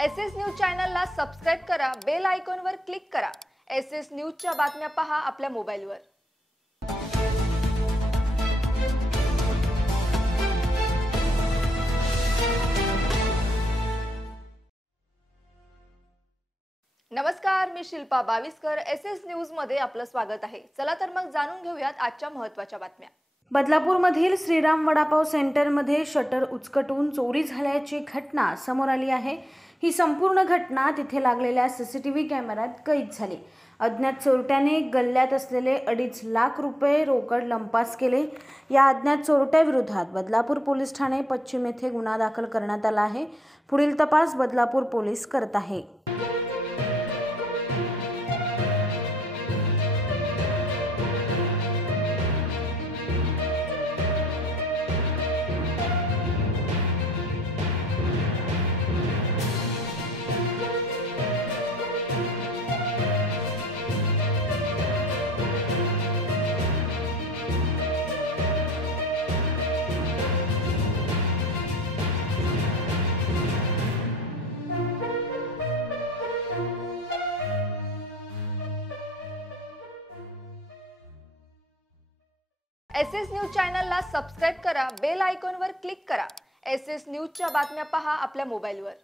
SS news चॅनलला subscribe करा, bell आयकॉनवर क्लिक करा। एसएस न्यूजच्या बातम्या पहा आपल्या मोबाईलवर। नमस्कार, मी शिल्पा बाविस्कर। एसएस न्यूज मध्ये आपलं स्वागत आहे। चला तर मग जाणून घेऊयात आजच्या महत्त्वाच्या बातम्या। बदलापूरमधील श्रीराम वडापाव सेंटरमध्ये शटर उचकटून चोरी झाल्याची घटना समोर आली आहे। ही संपूर्ण घटना तिथे लागलेल्या सीसीटीव्ही कॅमेऱ्यात कैद झाली। अज्ञात चोरट्याने गल्ल्यात असलेले 2.5 लाख रुपये रोकड लंपास केले। या अज्ञात चोरट्याविरोधात बदलापूर पोलीस ठाणे पश्चिम येथे गुन्हा दाखल करण्यात आला आहे। पुढील तपास बदलापूर पोलीस करत आहे। एसएस न्यूज चॅनलला सबस्क्राइब करा, बेल आयकॉनवर क्लिक करा। एसएस न्यूजच्या बातम्या पहा आपल्या मोबाईलवर।